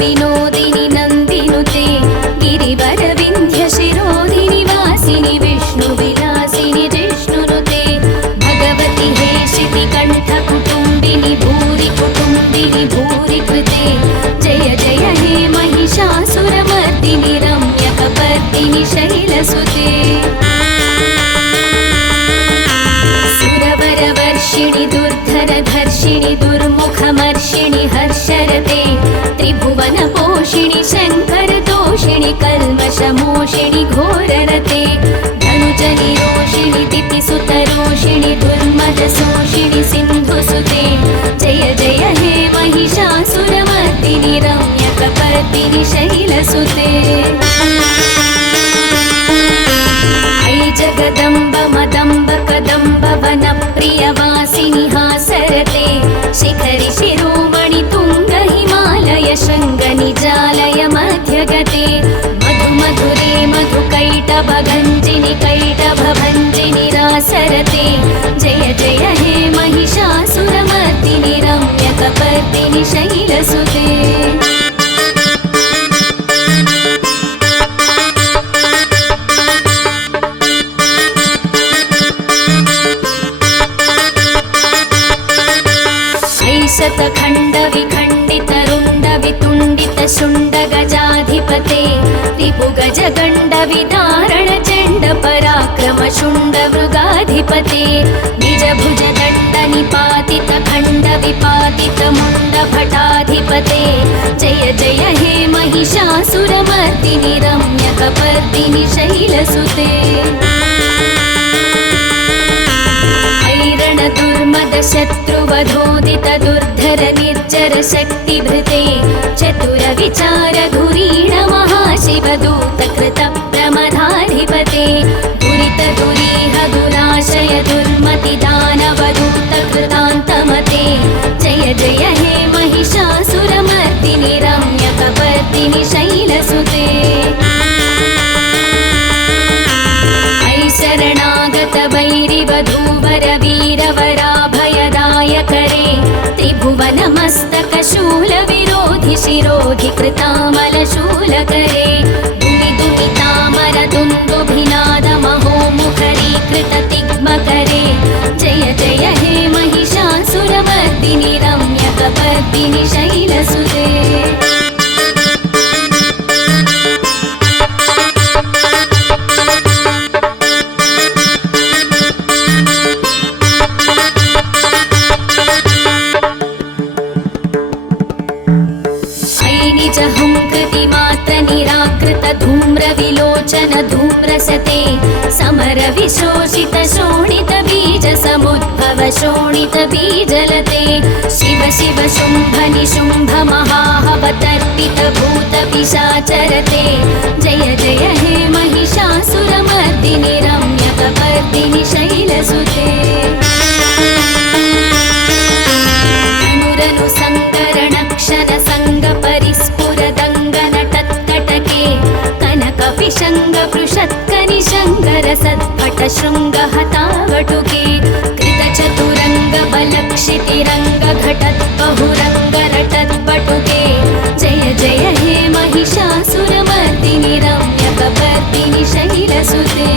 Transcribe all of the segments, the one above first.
विनोदिनि नन्दिनुते गिरिवरविन्ध्यशिरोधिनि वासिनि विष्णुविलासिनि जिष्णुनुते भगवति हे शितिकण्ठकुटुम्बिनि भूरि कुटुम्बिनि भूरि कृते जय जय हे महिषासुरमर्दिनि रम्यकपर्दिनि शैलसुते सुरवरवर्षिणि दुर्धरधर्षिणि दुर्मुखमर्षिणि हर्षरते त्रिभुवनपोषिणि शङ्करतोषिणि कल्मषमोषिणि घोररते धनुजनिरोषिणि दितिसुतरोषिणि दुर्मदशोषिणि सिन्धुसुते जय जय हे महिषासुरमर्दिनि रम्यकपर्दिनि शैलसुते ऐ जगदम्ब मदम्ब कदम्ब वनप्रियवासिनि हासरते शिखरि शिरोमणि तुङ्ग हिमालय शृङ्गनिजालय मध्यगते मधु मधुरे मधुकैटभगञ्जिनि कैटभभञ्जिनि रासरते जय जय हे महिषासुरमर्दिनि रम्यकपर्दिनि शैलसुते शतखण्डविखण्डितरुण्डवितुण्डितशुण्डगजाधिपते रिपुगजगण्डविदारणचण्डपराक्रमशुण्डमृगाधिपते निजभुजदण्डनिपातितखण्डविपातितमुण्डभटाधिपते जय जय हे महिषासुरमर्दिनि रम्यकपर्दिनि शैलसुते दुर्मदशत्रुवधोदित दुर्धर निर्जर शक्तिभृते चतुरविचारधुरीण महाशिवदूत कृत प्रमदाधिपते दुरित दुरीह दुराशय दुर्मति दानवदूत कृतान्तमते जय जय हे महिषासुरमर्दिनि रम्यकपर्दिनि शैलसुते शरणागत वैरिवधूवर वीरवराभयदायकरे त्रिभुवनमस्तकशूलविरोधि शिरोधि कृतामलशूलकरे दुमिदुमितामर दुन्दुभिनाद महोमुखरीकृततिग्मकरे जय जय हे महिषासुरमर्दिनि रम्यकपर्दिनि शैलसुते धूम्रविलोचन धूम्रसते समर विशोषित शोणित बीज समुद्भव शोणित बीजलते शिव शिव शुम्भ निशुम्भ महाहवतर्पित भूत पिशाचरते जय जय हे महिषासुरमर्दिनि रम्यकपर्दिनि शैलसुते अनुरनु सङ्करणक्षण सङ्ग परिस्फुरदङ्गनटत्कटके कनकविशङ्गपृषत्कनिशङ्गरसत्पटशृङ्गहतावटुके कृतचतुरङ्गबलक्षितिरङ्गघटत्बहुरङ्गरटत्पटुके जय जय हे महिषासुरमर्दिनि रम्यकपर्दिनि शैलसुते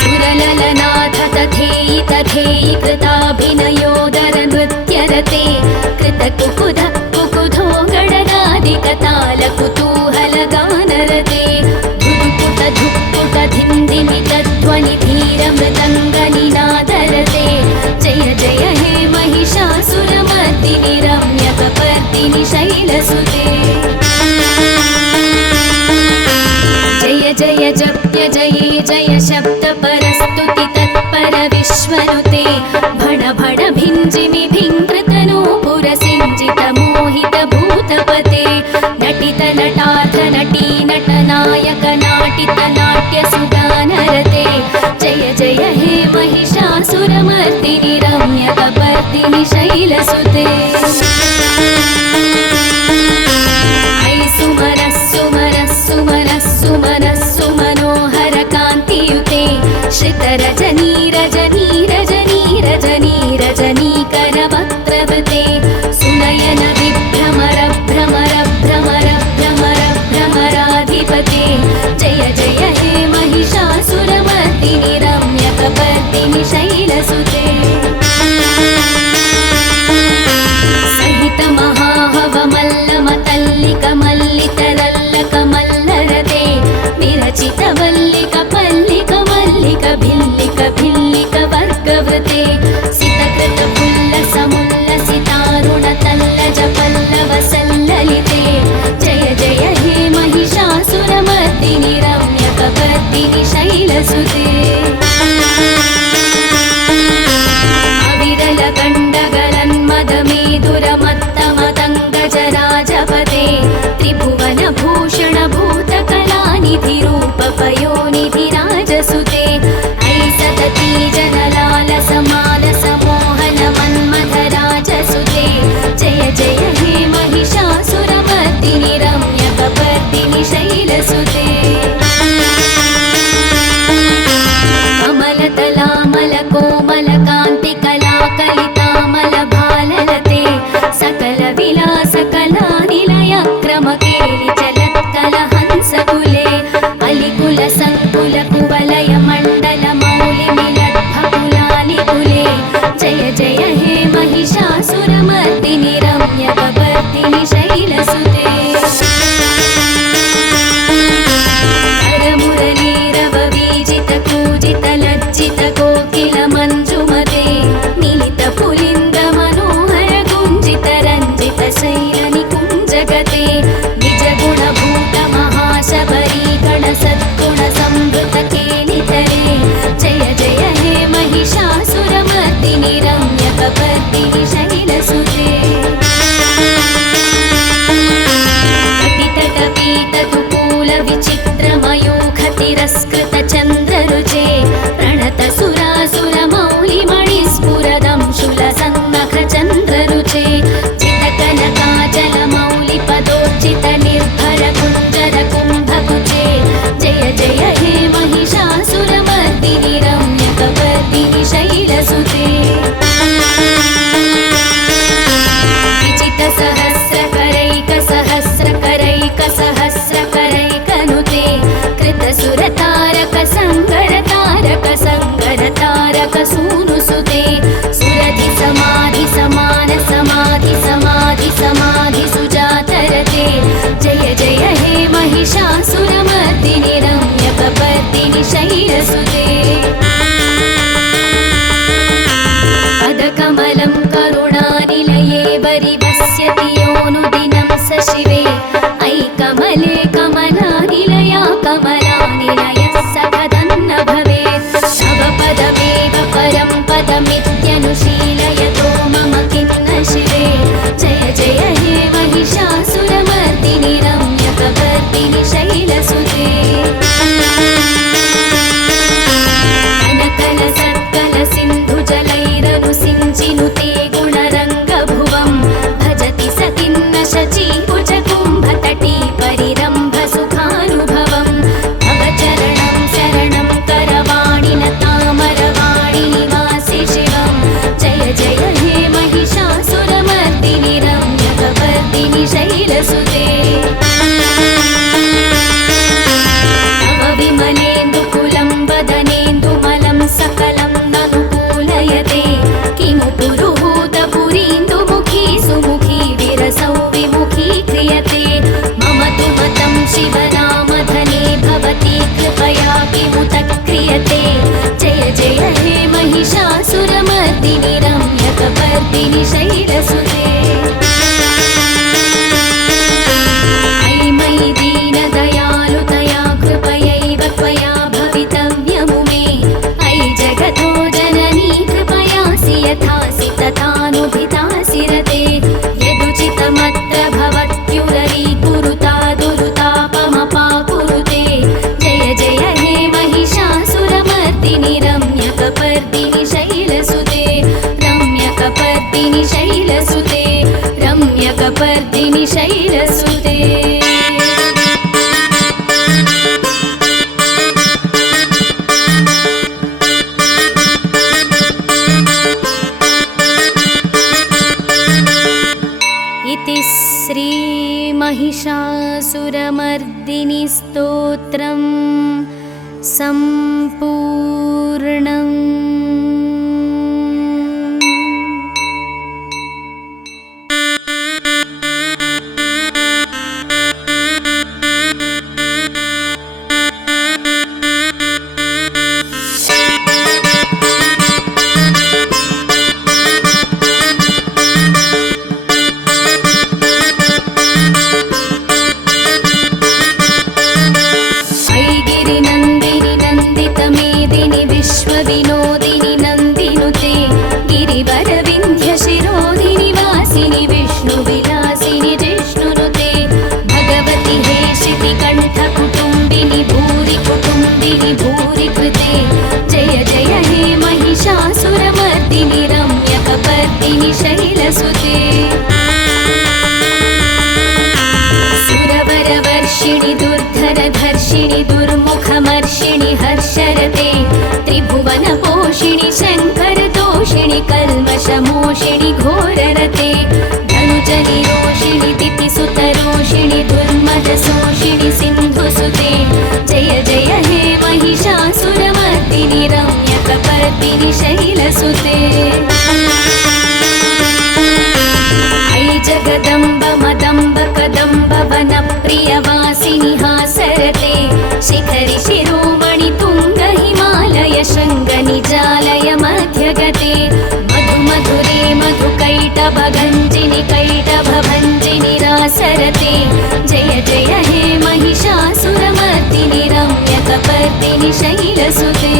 सुरललनाथ तथेयि तथेयि कृताभिनयोदर नृत्यरते कृतकुकुध कुकुधो गणगादिकताल कुतूहलगानरते धुक्पुट धुक्पुट धिन्दिमितध्वनि धीरमृदङ्गनिनादरते जय जय हे महिषासुरमर्दिनि रम्यकपर्दिनि शैलसुते जय जय जप्य जये जय शब्द परस्तुति तत्पर विश्वनुते भण भण भिञ्जिमि भिङ्कृतनूपुर सिञ्जित मोहित भूतपते नटित नटाथ नटी नटनायक नाटित नाट्य सुगानरते जय जय हे महिषासुरमर्दिनि रम्यकपर्दिनि शैलसुते ऐ सुमनः सुमनः सुमनः सुमनः सुमनोहर कान्तियुते श्रितरजनी रजनी रजनी रजनी रजनीकरवक्त्रवृते सुनयन ಶ್ಯಾಮಲ ಕೋಮಲ ಕಾಂತಿ ಕಲಾ ಕಲಿತಾಮಲ ಭಾಲಲತೆ ಸಕಲ ವಿಲಾಸ ಕಲಾ ನಿಲಯ ಕ್ರಮ ಕೇಳಿ ಚಲತ್ಕಲ ಹಂಸ ಕುಲೆ ಅಲಿಕುಲ ಸಂಕುಲ ಕುವಲಯ ಮಂಡಲ ಮೌಲಿ ಮಿಲದ್ಭ ಕುಲಾಲಿ ಕುಲೆ ಜಯ ಜಯ ಹೇ ಮಹಿಷಾಸುರ ಮರ್ದಿನಿ ರಮ್ಯ ಕಬರ್ದಿನಿ ಶೈಲಸುತೆ ಲಜ್ಜಿತ ಕೋಕಿಲ ಮಂಜುಮತೆ ಮಿಲಿತ ಪುಲಿಂದ ಮನೋಹರ ಗುಂಜಿತ ರಂಜಿತ ಶೈಲ ನಿಕುಂಜಗತೆ ನಿಜ ಗುಣಭೂತ ಮಹಾಶಬರಿ ಗಣ ಸದ್ಗುಣ ಸಂವೃತ ಕೇಳಿತರೆ ಜಯ ಜಯ ಹೇ ಮಹಿಷಾಸುರ ಮರ್ದಿನಿ ರಮ್ಯ ಕಬರ್ದಿನಿ ಶೈಲಸುತೆ ಕಟಿತಟ ಪೀತ ತುಕೂಲ ವಿಚಿತ್ರ ಮಯೂಖ ತಿರಸ್ಕೃತ ಚಂದ್ರರುಚೆ ಪ್ರಣತ ಸುರಾಸುರ ಮೌಲಿ ಮಣಿ ಸ್ಫುರದಂಶುಲ ಸನ್ನಖ ಚಂದ್ರರುಚೆ ಚಿತಕನ ಕಾಜಲ ಮೌಲಿ ಪದೋರ್ಜಿತ ನಿರ್ಭರ ಕುಂಜರ ಕುಂಭಕುಚೆ ಜಯ ಜಯ ಹೇ ಮಹಿಷಾಸುರ ಮರ್ದಿನಿ ರಮ್ಯ ಕಬರ್ದಿನಿ ಶೈಲಸುತೆ ವಿಚಿತ ಸಹಸ್ರ ಕರೈಕ ಸಹಸ್ರ ಕರೈಕ ಸಹಸ್ರ ಕರೈಕನುತೆ ಕೃತ ಸುರ ತಾರಕ ಸಂಗರ ತಾರಕ ಸಂಗರ ತಾರಕ ಸೂನುಸುತೆ ಸುರಧಿ ಸಮಾಧಿ ಸಮಾನ ಸಮಾಧಿ ಸಮಾಧಿ ಸಮಾಧಿ ಸುಜಾತರತೆ ಜಯ ಜಯ ಹೇ ಮಹಿಷಾಸುರ ಮರ್ದಿನಿ ರಮ್ಯ ಕಬರ್ದಿನಿ ಶೈಲಸುತೆ ಪದಕಮಲಂ ಕರುಣಾನಿಲಯೇ ಪರಿವಸ್ಯತಿ ಯೋನುದಿನಂ ಸ ಶಿವೆ ಐಕಮಲೆ ಕಮಲಾನಿಲಯ ಕಮಲಾನಿಲಯ ಸಖದನ್ನ ಭವೇತ್ ತವ ಪದಮೇವ ಪರಂ ಪದಮಿತ್ಯನುಶೀಲಯತೋ ಮಮ ಖಿನ್ನ ಶಿವೆ ಜಯ ಜಯ ಹೇ ಮಹಿಷಾಸುರ ಮರ್ದಿನಿ ರಮ್ಯ ಕಬರ್ದಿನಿ ಶೈಲಸುತೆ ಕನಕಲ ಸತ್ಕಲ ಸಿಂಧು ಜಲೈರನು ಸಿಂಚಿನುತೆ ಗುಣರಂಗ ಭುವಂ ಭಜತಿ ಸಖಿನ್ನ ಶಚಿ ಭುಜ ಕುಂಭ ತಟೀ ಪರಿರಂಭ ಸುಖಾನುಭವಂ ಭವ ಚರಣಂ ಶರಣಂ ಕರವಾಣಿನ ತಾಮರವಾಣಿ ನಿವಾಸಿ ಶಿವಂ ಜಯ ಜಯ ಹೇ ಮಹಿಷಾಸುರ ಮರ್ದಿನಿ ರಮ್ಯ ಕಬರ್ದಿನಿ ಶೈಲಸುತೆ ತವ ವಿಮಲೇಂದು ಕುಲಂ ವದನೇಂದು ಮಲಂ ಸಕಲಂ ನನುಕೂಲಯತೆ ಕಿಮು ಪುರುಹೂತ ಪುರೀಂದು ಮುಖಿ ಸುಮುಖಿ ವಿರಸೌ ವಿಮುಖಿ ಕ್ರಿಯತೆ ಮಮ ತು ಮತಂ ಶಿವನಾಮಧನೆ ಭವತಿ ಕೃಪಯಾ ಕಿಮುತ ಕ್ರಿಯತೆ ಜಯ ಜಯ ಹೇ ಮಹಿಷಾಸುರ ಮರ್ದಿನಿ ರಮ್ಯ ಕಬರ್ದಿನಿ ಶೈಲಸುತೆ ಐ ಮಯಿ ದೀನ ದಯಾಲುತಯಾ ಕೃಪಯೈವ ತ್ವಯಾ ಭವಿತವ್ಯಮು ಮೇ ಐ ಜಗತೋ ಜನನೀ ಕೃಪಯಾಸಿ ಯಥಾಸಿ ತಥಾನುಭಿತಾಸಿ ರತೆ ಯದುಚಿತಮತ್ರ ಭವತ್ಯುರರೀ ಕುರುತಾ ದುರುತಾಪಮಪಾ ಕುರುತೆ ಜಯ ಜಯ ಹೇ ಮಹಿಷಾಸುರ ಮರ್ದಿನಿ ರಮ್ಯ ಕಬರ್ದಿನಿ ಶೈಲಸುತೆ ರಮ್ಯ ಕಬರ್ದಿನಿ ಶೈಲಸುತೆ ರಮ್ಯ ಕಬರ್ದಿನಿ ಶೈಲಸುತೆ इति श्री महिषासुरमर्दिनी स्तोत्रं सम्पूर्णम्। विनोदिनी नन्दिनुते गिरिवरविन्ध्य शिरोदिनि वासिनि विष्णु विलासिनि जिष्णुनुते भगवति हे शितिकण्ठ कुटुम्बिनि भूरि कुटुम्बिनि भूरि कृते जय जय हे महिषासुरमर्दिनि रम्य कबर्दिनि शैलसुते सुरवरवर्षिणि दुर्धरधर्षिणि दुर्मुखमर्षिणि हर्षरते त्रिभुवन तोषिणि शङ्करतोषिणि कल्मषमोषिणि घोररते धनुजनिरोषिणि दितिसुतरोषिणि दुर्मदशोषिणि सिन्धुसुते जय जय हे महिषासुरमर्दिनि रम्यकपर्दिनि शैलसुते ऐ जगदम्ब मदम्ब कदम्ब वनप्रियवासिनि हासरते शिखरि शिरोमणि तुङ्ग हिमालय शृङ्गनिजालय मध्यगते मधु मधुरे मधुकैटभगञ्जिनि कैटभभञ्जिनि रासरते जय जय हे महिषासुरमर्दिनि रम्यकपर्दिनि शैलसुते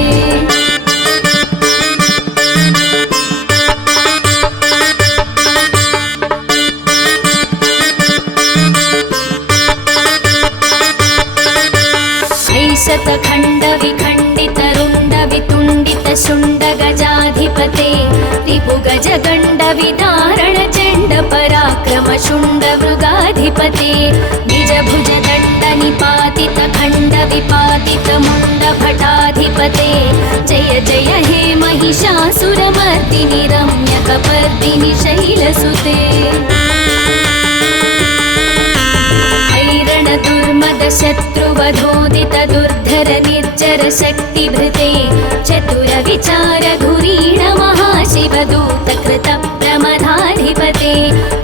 शतखण्डविखण्डितरुण्डवितुण्डितशुण्डगजाधिपते रिपुगजगण्डविदारणचण्डपराक्रमशुण्डमृगाधिपते निजभुजदण्डनिपातितखण्डविपातितमुण्डभटाधिपते जय जय हे महिषासुरमर्दिनि रम्यकपर्दिनि शैलसुते शत्रुवधोदित दुर्धर निर्जर शक्तिभृते चतुर विचार धुरीण महाशिवदूत कृत प्रमदाधिपते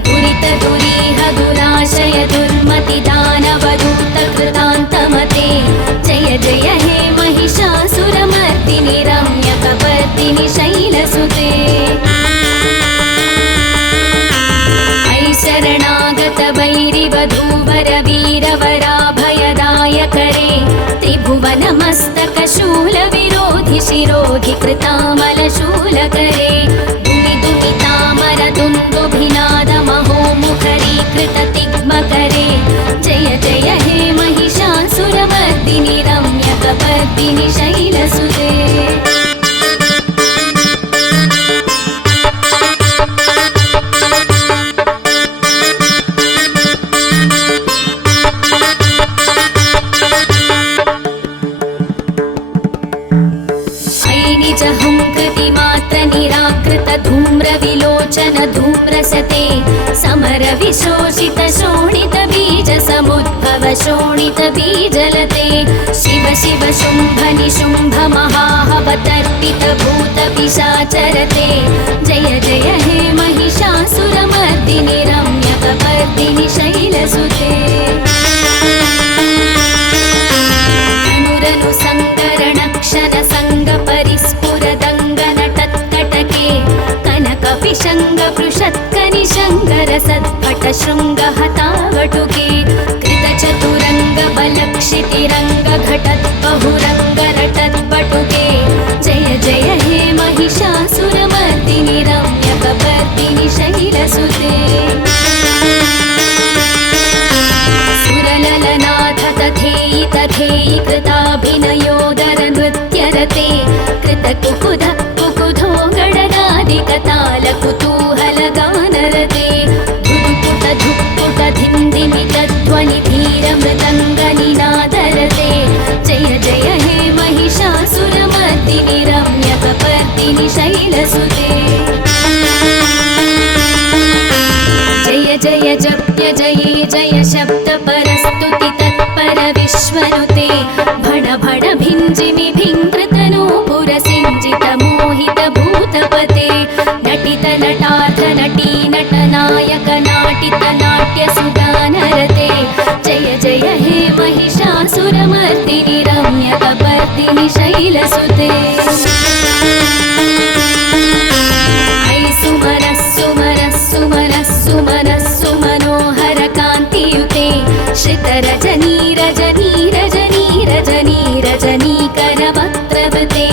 दुरित दुरीह दुराशय दुर्मति दानवदूत कृतान्तमते जय जय हे महिषासुरमर्दिनि रम्यकपर्दिनि शैलसुते शरणागत वैरिवधूवर वीरवराभयदायकरे त्रिभुवनमस्तकशूलविरोधि शिरोधि कृतामलशूलकरे दुमिदुमितामर दुन्दुभिनादमहोमुखरीकृत तिग्मकरे जय जय हे महिषासुरमर्दिनि रम्यकपर्दिनि शैलसुते धूम्रविलोचन धूम्रसते समर विशोषित शोणित बीज समुद्भव शोणित बीजलते शिव शिव शुम्भ निशुम्भ महाहवतर्पित भूत पिशाचरते जय जय हे महिषासुरमर्दिनि रम्यकपर्दिनि शैलसुते अनुरनु सङ्करणक्षण सङ्गपरिस्फुरदङ्गनटत्कटके कनकपिशङ्गपृषत्कनिशङ्करसत्पट शृङ्गहतावटुके कृतचतुरङ्गबलक्षितिरङ्गघटद्बहुरङ्गरटद्बटुके जय जय हे महिषासुरमर्दिनि रम्यकपर्दिनि शैलसुते सुरललनाथ तथेयि तथेयि कृताभिनयोदर नृत्यरते कृतकुकुध कुकुधो गणनादिकताल कुतूहलगानरते धुक्पुट धुक्पुट धिन्दिमित ध्वनि धीर मृदङ्गनिनादरते जय जय हे महिषासुरमर्दिनि रम्यकपर्दिनि शैलसुते जय जय जप्य जये जय शब्द परस्तुति तत्पर विश्वनुते भण भण भिञ्जिमि भिङ्कृतनो पुरसिञ्जित मोहित भूतपते नटित नटार्थ नटी नटनायक नाटित नाट्य सुगानरते जय जय हे महिषासुरमर्दिनि रम्यकपर्दिनि शैलसुते सुमनः कान्तियुते श्रितरजनी रजनी रजनी रजनी रजनीकरवक्त्रवृते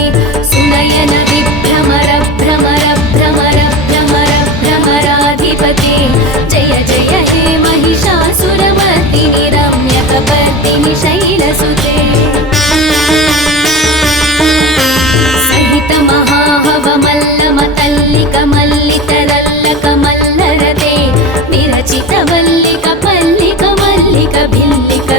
सुनयन विभ्रमर भ्रमर भ्रमर भ्रमर भ्रमराधिपते जय जय हे महिषासुरमर्दिनि रम्यकपर्दिनि शैलसुते सहित महाहवमल्लमतल्लिकमल्लितरल्लकमल्लरते विरचित वल्लिक मल्लिक भिल्लिक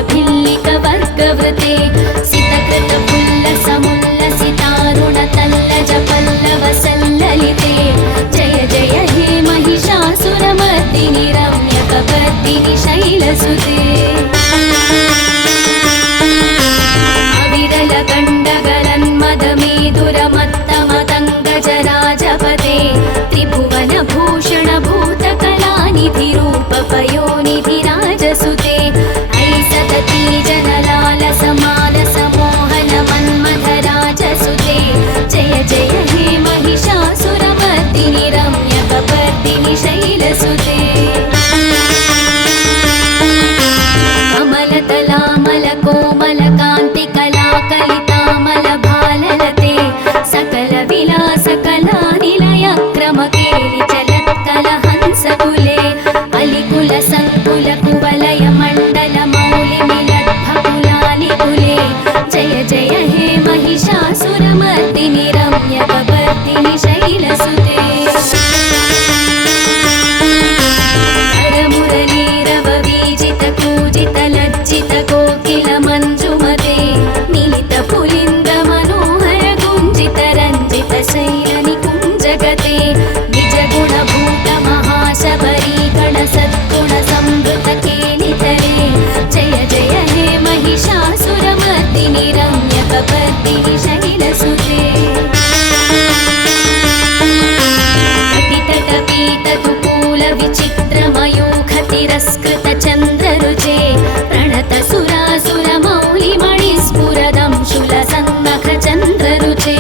चक्रवर्तिनि शैलसुते लज्जितकोकिलमञ्जुमते मिलितपुलिन्दमनोहरगुञ्जितरञ्जितशैलनिकुञ्जगते निजगुणभूतमहाशबरीगणसद्गुणसंवृतकेलितरे जय जय हे महिषासुरमर्दिनि रम्यकपर्दिनि शैलसुते तिरस्कृतचन्द्ररुचे प्रणतसुरासुरमौलिमणिस्फुरदं शूलसन्नखचन्द्ररुचे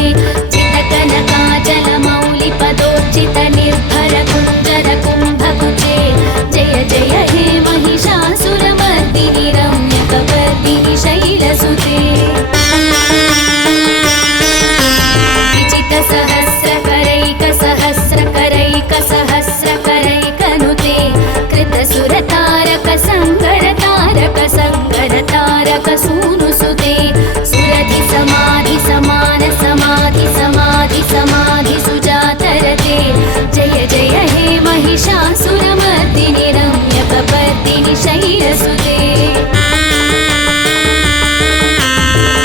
चितकनकाचलमौलिपदोर्चितनिर्भरकुञ्जरकुम्भकुचे जय जय हे महिषासुरमर्दिनि रम्यकपर्दिनि शैलसुते विचितसहस्रकरैकसहस्रकरैकसहस्रकरैकनुते कृतसुरतारकसङ्गरतारकसङ्गरतारकसूनुसुते सुरधिसमाधिसमाधिसमाधिसमाधिसुजातरते जय जय हे महिषासुरमर्दिनि रम्यकपर्दिनि शैलसुते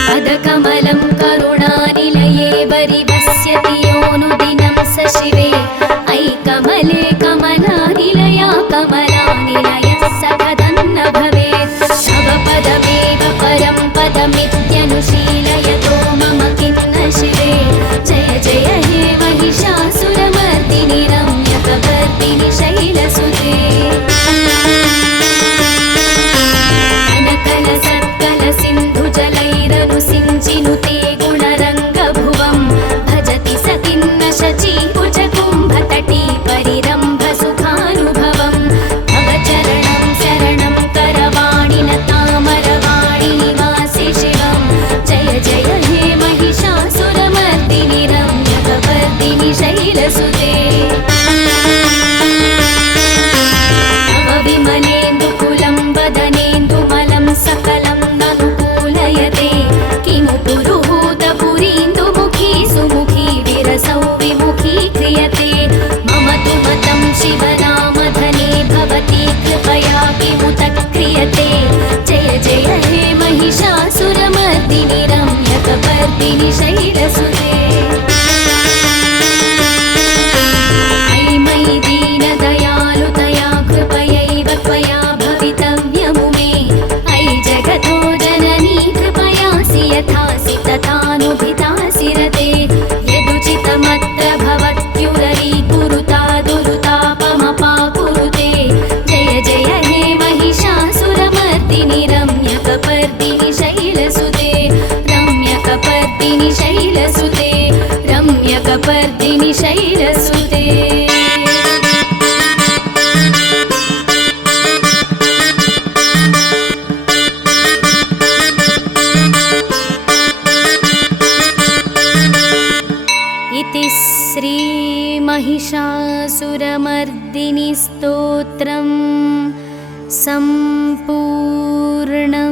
पदकमलं करुणानिलये वरिवस्यति योऽनुदिनं स शिवे अयि कमले कमलानिलया कमलानिलयः सकदन्न भवेत् तव पदमेव परं पदमित्यनुशीलयतो मम किन्न शिवे जय जय हे महिषासुरमर्दिनि रम्यकपर्दिनि शैलसुते सिञ्चिनुते गुणरङ्गभुवं भजति स किन्न शचीकुचकुम्भतटी परिरम्भसुखानुभवं तव चरणं शरणं करवाणि न तामरवाणि निवासि शिवं जय जय हे महिषासुरमर्दिनि रम्यकपर्दिनि शैलसुते तव विमलेन्दुकुलं वदनेन्दुमलं सकलं ननुकूलयते किमु पुरुहूतपुरीन्दुमुखी सुमुखी विरसौ विमुखी क्रियते मम तु मतं शिवनामधने भवती कृपया किमुत क्रियते जय जय हे महिषासुरमर्दिनि रम्यकपर्दिनि शैलसुते अयि मयि दीनदयालुतया कृपयैव त्वया भवितव्यमु मे अयि जगतो जननी कृपयासि यथासि तथानुभितासि रते यदुचितमत्र भवत्युररीकुरुता दुरुतापमपाकुरुते जय जय हे महिषासुरमर्दिनि रम्यकपर्दिनि शैलसुते रम्यकपर्दिनि शैलसुते रम्यकपर्दिनि शैलसुते इति श्री महिषासुरमर्दिनि स्तोत्रं सम्पूर्णम्।